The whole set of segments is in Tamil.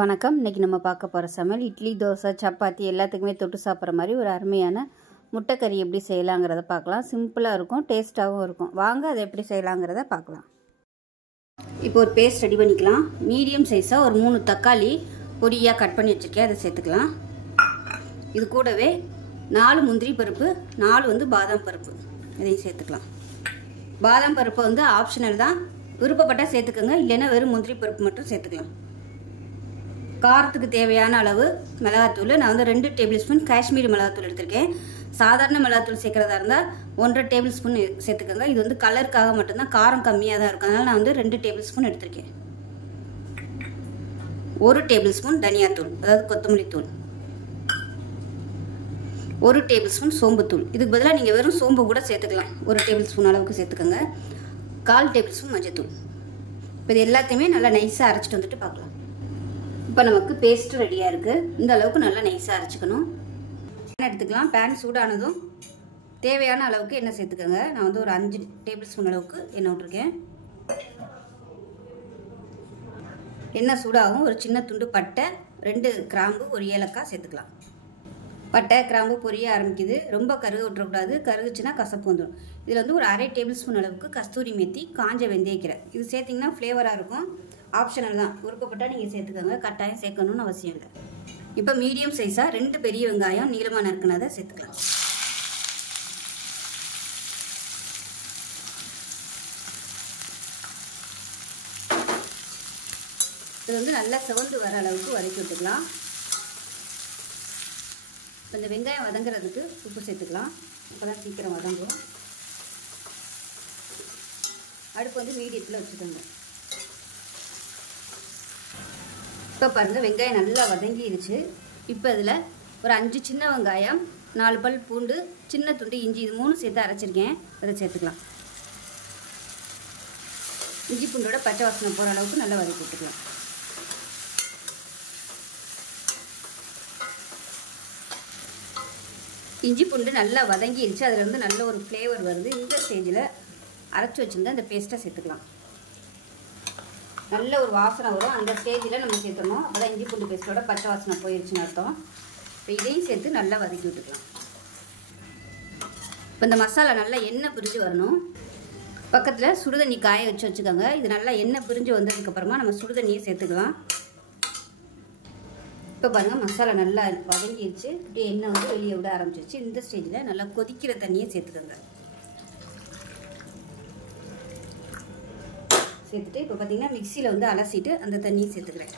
வணக்கம். இன்றைக்கி நம்ம பார்க்க போகிற சமையல் இட்லி, தோசை, சப்பாத்தி எல்லாத்துக்குமே தொட்டு சாப்பிட்ற மாதிரி ஒரு அருமையான முட்டைக்கறி எப்படி செய்யலாங்கிறத பார்க்கலாம். சிம்பிளாக இருக்கும், டேஸ்ட்டாகவும் இருக்கும். வாங்க அதை எப்படி செய்யலாங்கிறத பார்க்கலாம். இப்போ ஒரு பேஸ்ட் ரெடி பண்ணிக்கலாம். மீடியம் சைஸாக ஒரு 3 தக்காளி பொடியாக கட் பண்ணி வச்சுருக்கேன், அதை சேர்த்துக்கலாம். இது கூடவே 4 முந்திரி பருப்பு, 4 பாதாம் பருப்பு, இதையும் சேர்த்துக்கலாம். பாதாம் பருப்பு ஆப்ஷனல் தான், விருப்பப்பட்டால் சேர்த்துக்கோங்க, இல்லைன்னா வெறும் முந்திரி பருப்பு மட்டும் சேர்த்துக்கலாம். காரத்துக்கு தேவையான அளவு மிளகாத்தூள், நான் 2 டேபிள் ஸ்பூன் காஷ்மீரி மிளகாத்தூள் எடுத்திருக்கேன். சாதாரண மிளகாத்தூள் சேர்க்குறதா இருந்தால் 1.5 டேபிள் ஸ்பூன் சேர்த்துக்கோங்க. இது கலருக்காக மட்டும்தான், காரம் கம்மியாக தான் இருக்கும், அதனால் நான் 2 டேபிள் ஸ்பூன் எடுத்திருக்கேன். 1 டேபிள் ஸ்பூன் தனியாத்தூள், அதாவது கொத்தமல்லி தூள், 1 டேபிள் ஸ்பூன் சோம்புத்தூள். இதுக்கு பதிலாக நீங்கள் வெறும் சோம்பு கூட சேர்த்துக்கலாம், 1 டேபிள் ஸ்பூன் அளவுக்கு சேர்த்துக்கோங்க. 1/4 டேபிள் ஸ்பூன் மஞ்சத்தூள். இப்போ இது எல்லாத்தையுமே நல்லா நைஸாக அரைச்சிட்டு வந்துட்டு பார்க்கலாம். இப்போ நமக்கு பேஸ்ட்டு ரெடியாக இருக்குது. இந்த அளவுக்கு நல்லா நைஸாக அரைச்சிக்கணும். எண்ணெய் எடுத்துக்கலாம். பேன் சூடானதும் தேவையான அளவுக்கு எண்ணெய் சேர்த்துக்கோங்க. நான் ஒரு 5 டேபிள் ஸ்பூன் அளவுக்கு எண்ணெய் விட்டுருக்கேன். எண்ணெய் சூடாகவும் ஒரு சின்ன துண்டு பட்டை, 2 கிராம்பு, 1 ஏலக்காய் சேர்த்துக்கலாம். பட்டை கிராம்பு பொரிய ஆரம்பிக்குது. ரொம்ப கருக விட்டுறக்கூடாது, கருகுச்சுன்னா கசப்பு வந்துடும். இதில் ஒரு 1/2 டேபிள் ஸ்பூன் அளவுக்கு கஸ்தூரி மேத்தி, காஞ்ச வெந்தயக்கீரை, இது சேர்த்திங்கன்னா ஃப்ளேவராக இருக்கும். ஆப்ஷனல் தான், விருப்பப்பட்டால் நீங்கள் சேர்த்துக்கோங்க, கட்டாயம் சேர்க்கணும்னு அவசியம் இல்லை. இப்போ மீடியம் சைஸாக 2 பெரிய வெங்காயம் நீளமாக நறுக்குனதை சேர்த்துக்கலாம். இது நல்லா சிவந்து வர அளவுக்கு வதக்கி விட்டுக்கலாம். இப்போ இந்த வெங்காயம் வதங்குறதுக்கு உப்பு சேர்த்துக்கலாம், அப்போ தான் சீக்கிரம் வதங்கும். அடுப்பு மீடியத்தில் வச்சுக்கோங்க. இப்போ பாருங்கள், வெங்காயம் நல்லா வதங்கிடுச்சு. இப்போ இதில் ஒரு 5 சின்ன வெங்காயம், 4 பல் பூண்டு, சின்ன துண்டு இஞ்சி, இது 3 சேர்த்து அரைச்சிருக்கேன், அதை சேர்த்துக்கலாம். இஞ்சி பூண்டோட பச்சை வாசனை போகிற அளவுக்கு நல்லா வதக்கி விட்டுக்கலாம். இஞ்சி பூண்டு நல்லா வதங்கிடுச்சு, அதில் நல்ல ஒரு ஃப்ளேவர் வருது. இந்த ஸ்டேஜில் அரைச்சி வச்சுருந்தா அந்த பேஸ்ட்டை சேர்த்துக்கலாம். நல்ல ஒரு வாசனை வரும், அந்த ஸ்டேஜில் நம்ம சேர்த்துடணும். அப்போ தான் இஞ்சி பூண்டு பேஸ்ட்டோட பச்சை வாசனை போயிடுச்சுன்னு அர்த்தம். இப்போ இதையும் சேர்த்து நல்லா வதக்கி விட்டுக்கலாம். இப்போ இந்த மசாலா நல்லா எண்ணெய் பிரிஞ்சு வரணும். பக்கத்தில் சுடுதண்ணி காய வச்சுக்கோங்க. இது நல்லா எண்ணெய் பிரிஞ்சு வந்ததுக்கப்புறமா நம்ம சுடுதண்ணியை சேர்த்துக்கலாம். இப்போ பாருங்கள், மசாலா நல்லா வதங்கிடுச்சு. இப்படி எண்ணெய் வெளியே விட ஆரம்பிச்சிருச்சு. இந்த ஸ்டேஜில் நல்லா கொதிக்கிற தண்ணியை சேர்த்துக்கோங்க. சேர்த்துட்டு இப்போ பார்த்தீங்கன்னா மிக்சியில் அலசிட்டு அந்த தண்ணியை சேர்த்துக்கிறேன்.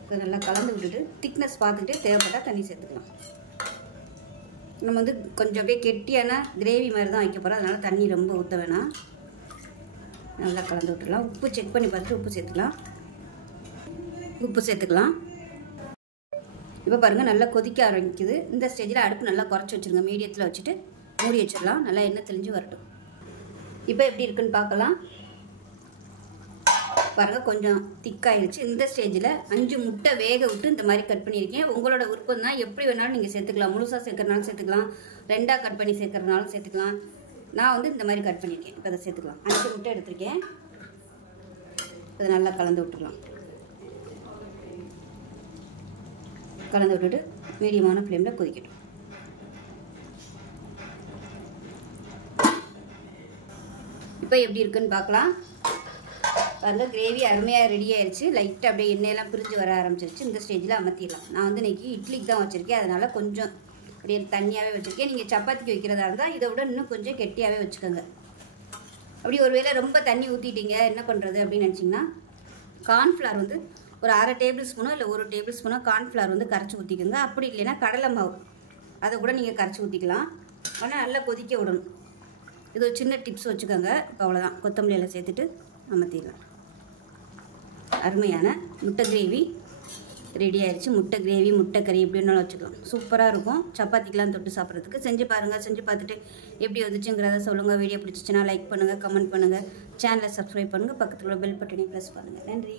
இப்போ நல்லா கலந்து விட்டுட்டு திக்னஸ் பார்த்துட்டு தேவைப்பட்டால் தண்ணி சேர்த்துக்கலாம். நம்ம கொஞ்சம் அப்படியே கெட்டியான கிரேவி மாதிரி தான் வைக்க போகிறோம், அதனால் தண்ணி ரொம்ப ஊற்ற வேணாம். நல்லா கலந்து விட்டுடலாம். உப்பு செக் பண்ணி பார்த்துட்டு உப்பு சேர்த்துக்கலாம். இப்போ பாருங்கள், நல்லா கொதிக்க ஆரம்பிக்குது. இந்த ஸ்டேஜில் அடுப்பு நல்லா குறைச்சி வச்சுருங்க, மீடியத்தில் வச்சுட்டு மூடி வச்சிடலாம். நல்லா எண்ணெய் தெளிஞ்சு வரட்டும். இப்போ எப்படி இருக்குன்னு பார்க்கலாம். பாருங்கள், கொஞ்சம் திக்காயிடுச்சு. இந்த ஸ்டேஜில் 5 முட்டை வேக விட்டு இந்த மாதிரி கட் பண்ணியிருக்கேன். உங்களோட விருப்பம் தான், எப்படி வேணாலும் நீங்கள் சேர்த்துக்கலாம். முழுசாக சேர்க்கறனாலும் சேர்த்துக்கலாம், 2ஆக கட் பண்ணி சேர்க்கறனாலும் சேர்த்துக்கலாம். நான் இந்த மாதிரி கட் பண்ணியிருக்கேன். இப்போ அதை சேர்த்துக்கலாம். 5 முட்டை எடுத்திருக்கேன். இதை நல்லா கலந்து விட்டுக்கலாம். கலந்து விட்டுட்டு மீடியமான ஃப்ளேமில் கொதிக்கட்டும். இப்போ எப்படி இருக்குன்னு பார்க்கலாம். பாருங்கள், கிரேவி அருமையாக ரெடி ஆயிடுச்சு. லைட்டாக அப்படியே எண்ணெயெல்லாம் பிரிஞ்சு வர ஆரம்பிச்சிருச்சு. இந்த ஸ்டேஜில் அமர்த்திடலாம். நான் இன்றைக்கி இட்லிக்கு தான் வச்சுருக்கேன், அதனால் கொஞ்சம் அப்படியே தண்ணியாகவே வச்சுருக்கேன். நீங்கள் சப்பாத்திக்கு வைக்கிறதா இருந்தால் இதை விட இன்னும் கொஞ்சம் கெட்டியாகவே வச்சுக்கோங்க. அப்படி ஒருவேளை ரொம்ப தண்ணி ஊற்றிட்டீங்க, என்ன பண்ணுறது அப்படின்னு நினச்சிங்கன்னா, கார்ன்ஃப்ளவர் ஒரு 1/2 டேபிள் ஸ்பூனோ இல்லை 1 டேபிள் ஸ்பூனோ கார்ன்ஃப்ளவர் கரைச்சி ஊற்றிக்கோங்க. அப்படி இல்லைன்னா கடலை மாவு, அதை கூட நீங்கள் கரைச்சி ஊற்றிக்கலாம். ஆனால் நல்லா கொதிக்க விடணும். இது ஒரு சின்ன டிப்ஸ் வச்சுக்கோங்க. இப்போ அவ்வளோதான், கொத்தமல்லி எல்லாம் சேர்த்துட்டு அமர்த்திடலாம். அருமையான முட்டை கிரேவி ரெடி ஆயிடுச்சு. முட்டை கிரேவி, முட்டை கறி எப்படின்னாலும் வச்சுக்கலாம். சூப்பராக இருக்கும், சப்பாத்திக்கெலாம் தொட்டு சாப்பிட்றதுக்கு. செஞ்சு பாருங்கள். செஞ்சு பார்த்துட்டு எப்படி வந்துச்சுங்கிறத சொல்லுங்கள். வீடியோ பிடிச்சிச்சின்னா லைக் பண்ணுங்கள், கமெண்ட் பண்ணுங்கள், சேனலை சப்ஸ்கிரைப் பண்ணுங்கள், பக்கத்தில் உள்ள பெல் பட்டனையும் ப்ரெஸ் பண்ணுங்கள். நன்றி.